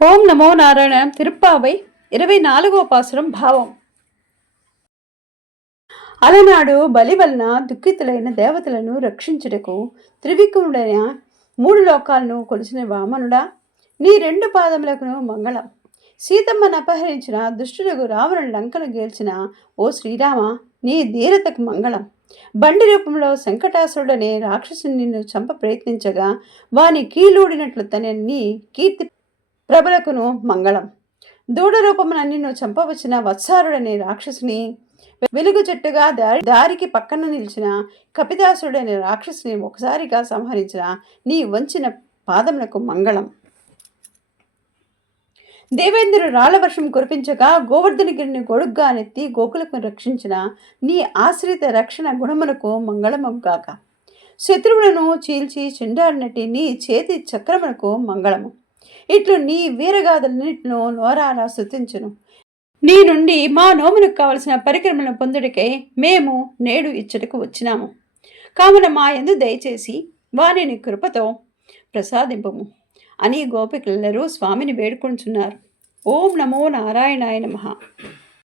ఓం నమో నారాయణ. తిరుప్పావై 24వ పాసురం భావం. అలనాడు బలి వలన దుఃఖితులైన దేవతలను రక్షించుటకు త్రివిక్రముడైన 3 లోకాలను కొలిసిన వామనుడా, నీ 2 పాదములకు మంగళం. సీతమ్మను అపహరించిన దుష్టులకు రావణుని లంకను గెలిచిన ఓ శ్రీరామ, నీ ధీరతకు మంగళం. బండి రూపంలో సంకటాసురుడనే రాక్షసుని నిన్ను చంప ప్రయత్నించగా వాని కీలూడినట్లు తన నీ కీర్తి ప్రభులకును మంగళం. దూడ రూపమున నిన్ను చంపవచ్చిన వత్సారుడనే రాక్షసుని, వెలుగు చెట్టుగా దారికి పక్కన నిలిచిన కపిదాసుడనే రాక్షసుని ఒకసారిగా సంహరించిన నీ వంచిన పాదములకు మంగళం. దేవేంద్రుడు రాళ్లవర్షం కురిపించగా గోవర్ధనగిరిని గొడుగ్గా నెత్తి గోకులకు రక్షించిన నీ ఆశ్రిత రక్షణ గుణములకు మంగళముగాక. శత్రువులను చీల్చి చెండాడినట్టి నీ చేతి చక్రమునకు మంగళము. ఇట్లు నీ వీరగాథలన్నింటినో నోరారా స్తుతించును. నీ నుండి మా నోమునకు కావలసిన పరిక్రమలను పొందుడికై మేము నేడు ఇచ్చటకు వచ్చినాము. కావున మా యందు దయచేసి వారిని కృపతో ప్రసాదింపము అని గోపికలెల్లరూ స్వామిని వేడుకొంచున్నారు. ఓం నమో నారాయణాయ నమః.